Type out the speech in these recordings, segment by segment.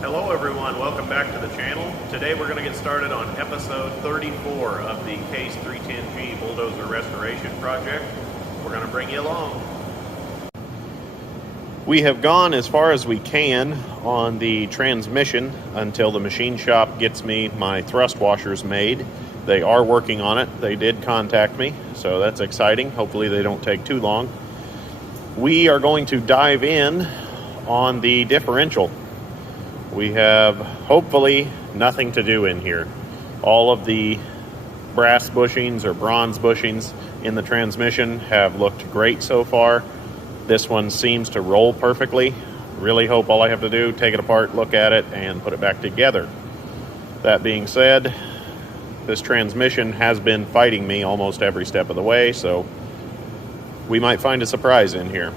Hello everyone, welcome back to the channel. Today we're going to get started on episode 34 of the Case 310G bulldozer restoration project. We're going to bring you along. We have gone as far as we can on the transmission until the machine shop gets me my thrust washers made. They are working on it. They did contact me, so that's exciting. Hopefully they don't take too long. We are going to dive in on the differential. We have hopefully nothing to do in here. All of the brass bushings or bronze bushings in the transmission have looked great so far. This one seems to roll perfectly. Really hope all I have to do, take it apart, look at it, and put it back together. That being said, this transmission has been fighting me almost every step of the way, so we might find a surprise in here.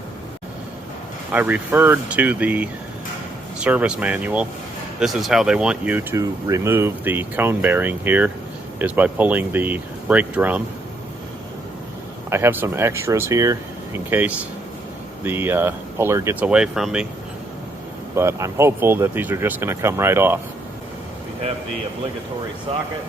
I referred to the service manual. This is how they want you to remove the cone bearing here, is by pulling the brake drum. I have some extras here in case the puller gets away from me, but I'm hopeful that these are just going to come right off. We have the obligatory socket.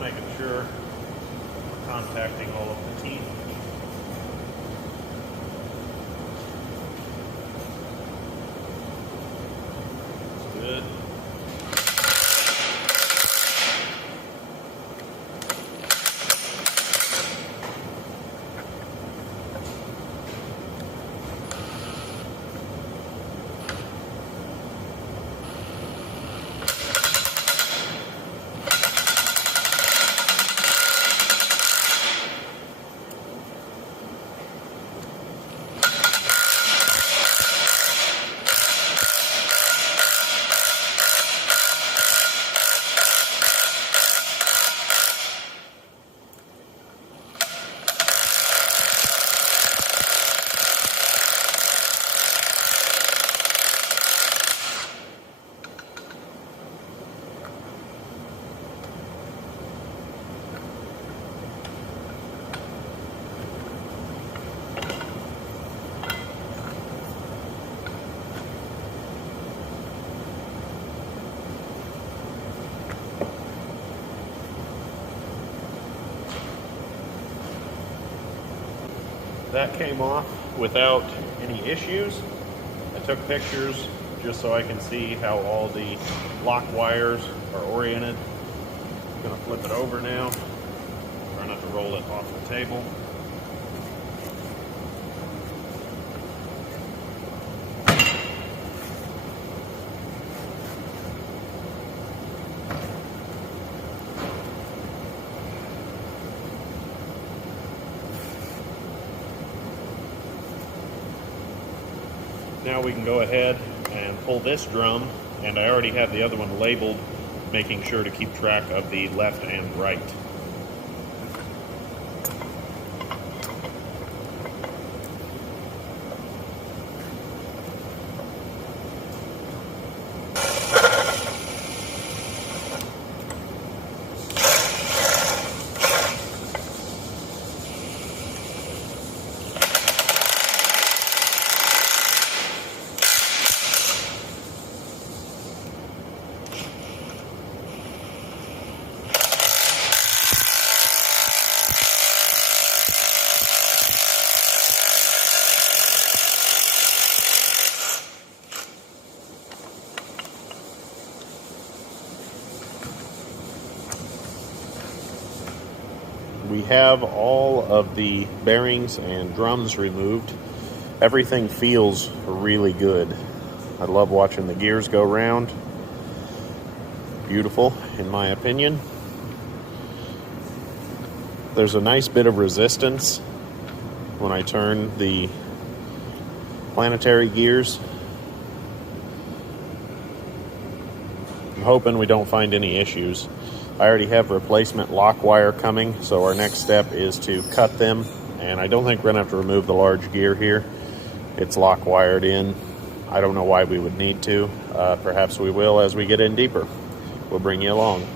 Making sure we're contacting all of the teeth. That's good. That came off without any issues. I took pictures just so I can see how all the lock wires are oriented. I'm going to flip it over now. Try not to roll it off the table. Now we can go ahead and pull this drum, and I already have the other one labeled, making sure to keep track of the left and right. We have all of the bearings and drums removed. Everything feels really good. I love watching the gears go round. Beautiful, in my opinion. There's a nice bit of resistance when I turn the planetary gears. I'm hoping we don't find any issues. I already have replacement lock wire coming, so our next step is to cut them, and I don't think we're going to have to remove the large gear here. It's lock wired in. I don't know why we would need to. Perhaps we will as we get in deeper. We'll bring you along.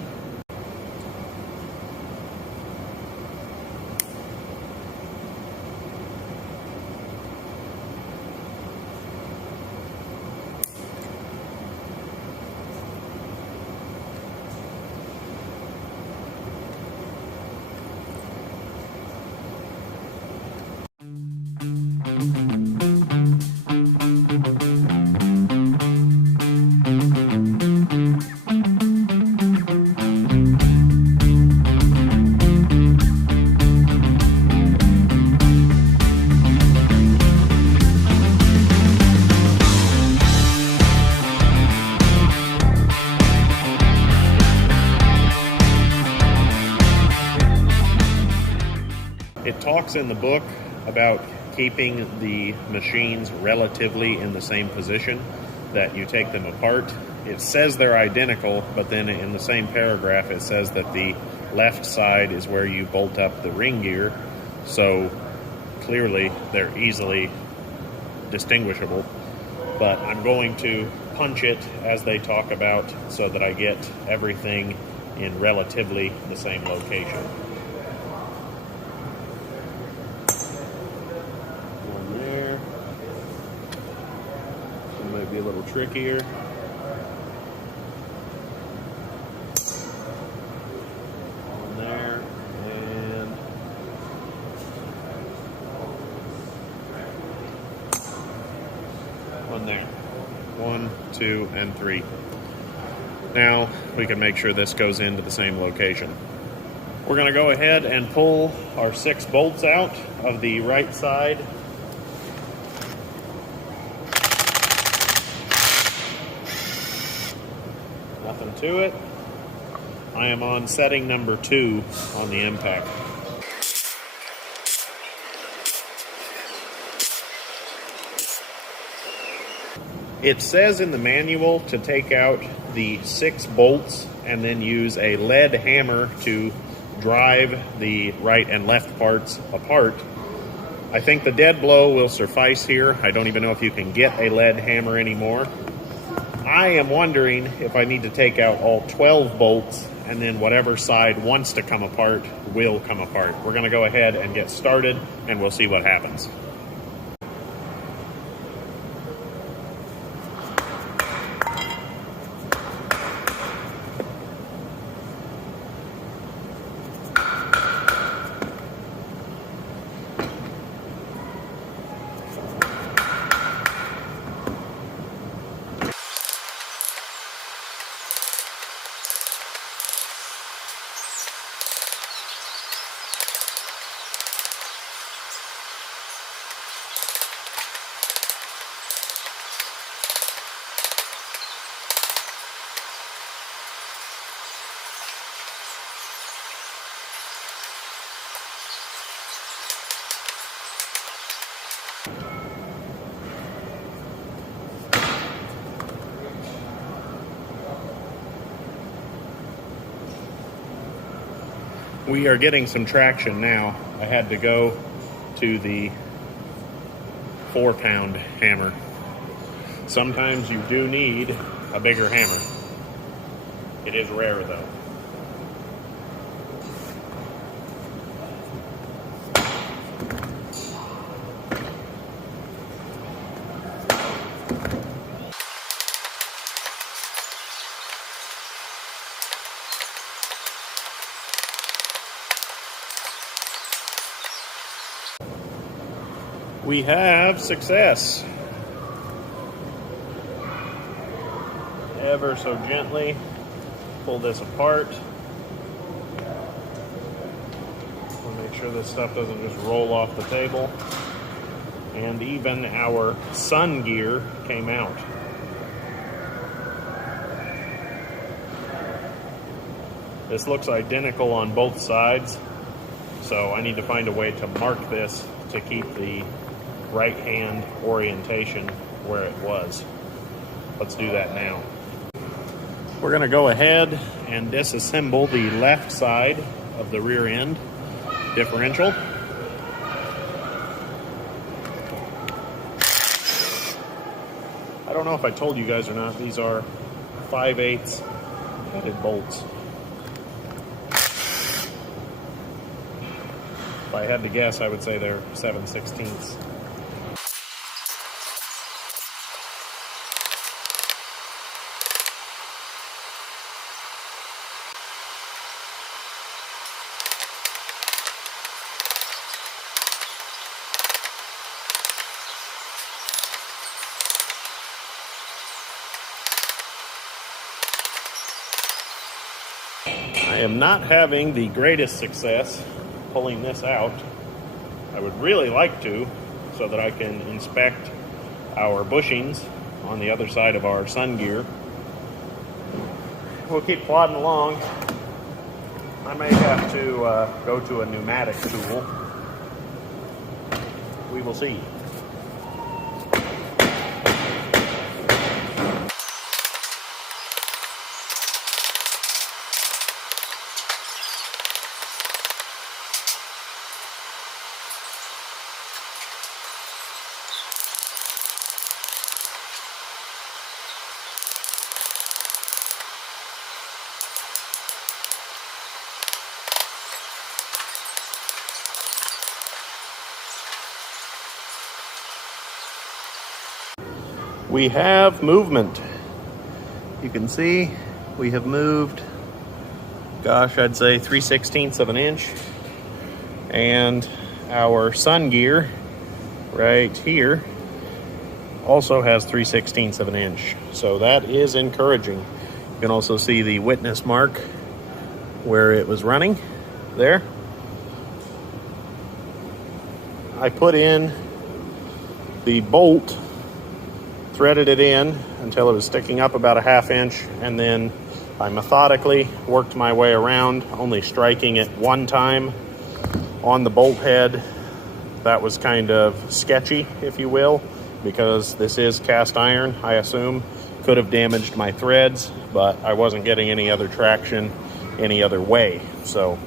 It talks in the book about keeping the machines relatively in the same position that you take them apart. It says they're identical, but then in the same paragraph it says that the left side is where you bolt up the ring gear, so clearly they're easily distinguishable. But I'm going to punch it as they talk about so that I get everything in relatively the same location. Might be a little trickier. One there, and one there. 1, 2, and 3. Now we can make sure this goes into the same location. We're going to go ahead and pull our 6 bolts out of the right side. Nothing to it. I am on setting number 2 on the impact. It says in the manual to take out the 6 bolts and then use a lead hammer to drive the right and left parts apart. I think the dead blow will suffice here. I don't even know if you can get a lead hammer anymore. I am wondering if I need to take out all 12 bolts, and then whatever side wants to come apart will come apart. We're going to go ahead and get started, and we'll see what happens. We are getting some traction now. I had to go to the 4-pound hammer. Sometimes you do need a bigger hammer. It is rare though. We have success. Ever so gently pull this apart. We'll make sure this stuff doesn't just roll off the table. And even our sun gear came out. This looks identical on both sides, so I need to find a way to mark this to keep the right hand orientation where it was. Let's do that now. We're going to go ahead and disassemble the left side of the rear end differential. I don't know if I told you guys or not, these are 5/8 headed bolts. If I had to guess, I would say they're 7/16. I am not having the greatest success pulling this out. I would really like to, so that I can inspect our bushings on the other side of our sun gear. We'll keep plodding along. I may have to go to a pneumatic tool. We will see. We have movement. You can see we have moved, gosh, I'd say 3/16 of an inch. And our sun gear right here also has 3/16 of an inch. So that is encouraging. You can also see the witness mark where it was running there. I put in the bolt, threaded it in until it was sticking up about a 1/2 inch, and then I methodically worked my way around, only striking it one time on the bolt head. That was kind of sketchy, if you will, because this is cast iron, I assume. Could have damaged my threads, but I wasn't getting any other traction any other way. So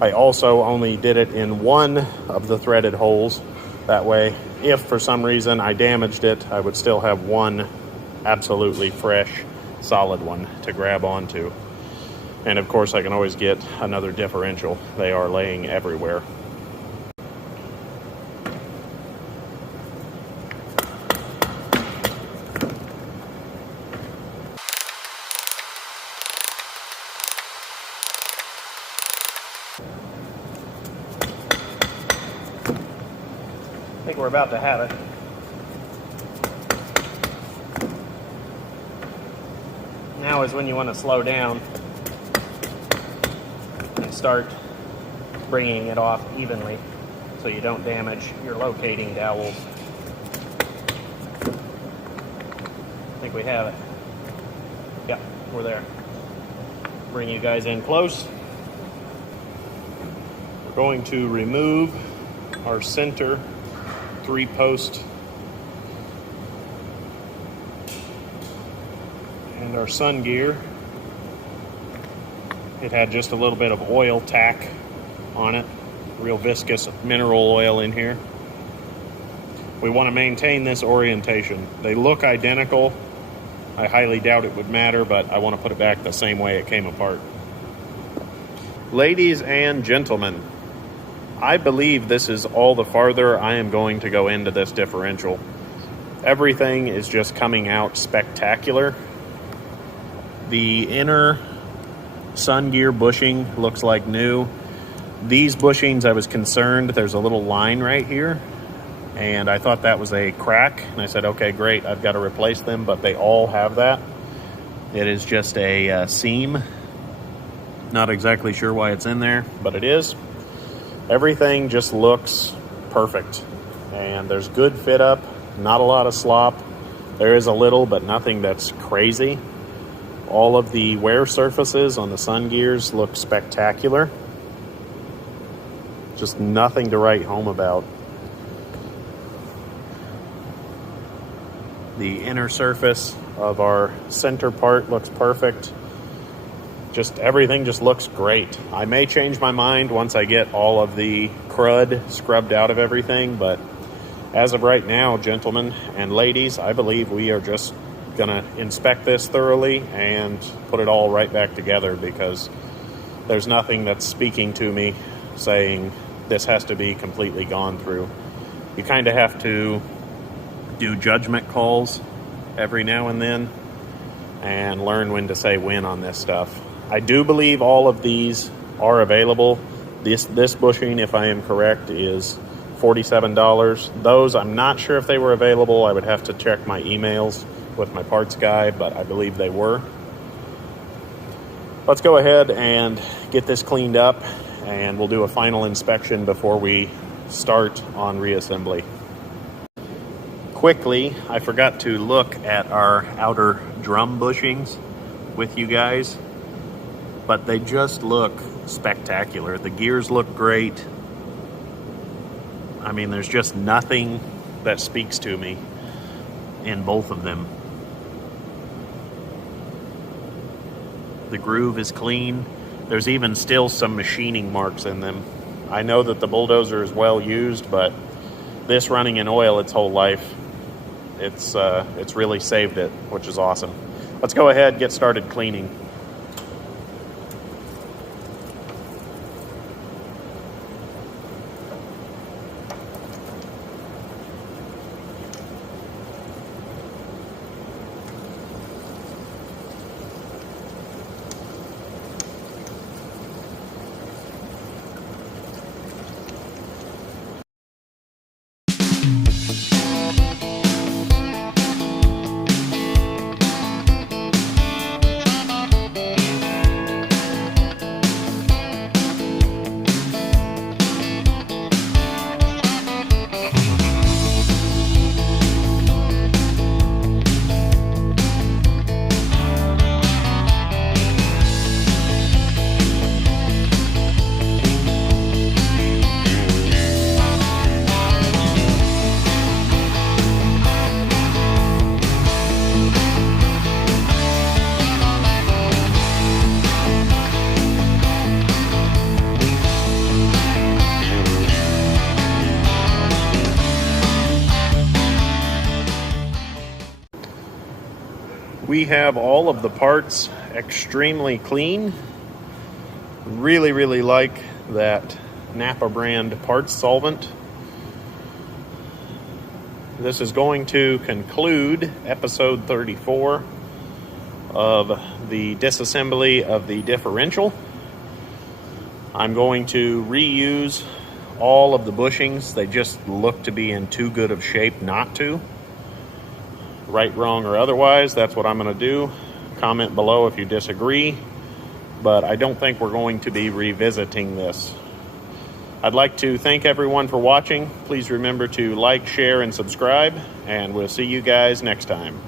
I also only did it in one of the threaded holes. That way, if for some reason I damaged it, I would still have one absolutely fresh, solid one to grab onto. And of course, I can always get another differential. They are laying everywhere. I think we're about to have it. Now is when you want to slow down and start bringing it off evenly so you don't damage your locating dowels. I think we have it. Yep, we're there. Bring you guys in close. We're going to remove our center 3-post and our sun gear. It had just a little bit of oil tack on it, real viscous mineral oil in here. We want to maintain this orientation. They look identical. I highly doubt it would matter, but I want to put it back the same way it came apart. Ladies and gentlemen, I believe this is all the farther I am going to go into this differential. Everything is just coming out spectacular. The inner sun gear bushing looks like new. These bushings, I was concerned, there's a little line right here, and I thought that was a crack, and I said, okay, great, I've got to replace them, but they all have that. It is just a seam. Not exactly sure why it's in there, but it is. Everything just looks perfect, and there's good fit up, not a lot of slop. There is a little, but nothing that's crazy. All of the wear surfaces on the sun gears look spectacular. Just nothing to write home about. The inner surface of our center part looks perfect. Just everything just looks great. I may change my mind once I get all of the crud scrubbed out of everything, but as of right now, gentlemen and ladies, I believe we are just gonna inspect this thoroughly and put it all right back together, because there's nothing that's speaking to me saying this has to be completely gone through. You kind of have to do judgment calls every now and then and learn when to say when on this stuff. I do believe all of these are available. This bushing, if I am correct, is $47. Those, I'm not sure if they were available. I would have to check my emails with my parts guy, but I believe they were. Let's go ahead and get this cleaned up, and we'll do a final inspection before we start on reassembly. Quickly, I forgot to look at our outer drum bushings with you guys, but they just look spectacular. The gears look great. I mean, there's just nothing that speaks to me in both of them. The groove is clean. There's even still some machining marks in them. I know that the bulldozer is well used, but this running in oil its whole life, it's really saved it, which is awesome. Let's go ahead and get started cleaning. We have all of the parts extremely clean. Really, really like that Napa brand parts solvent. This is going to conclude episode 34 of the disassembly of the differential. I'm going to reuse all of the bushings. They just look to be in too good of shape not to. Right, wrong, or otherwise, that's what I'm going to do. Comment below if you disagree, but I don't think we're going to be revisiting this. I'd like to thank everyone for watching. Please remember to like, share, and subscribe, and we'll see you guys next time.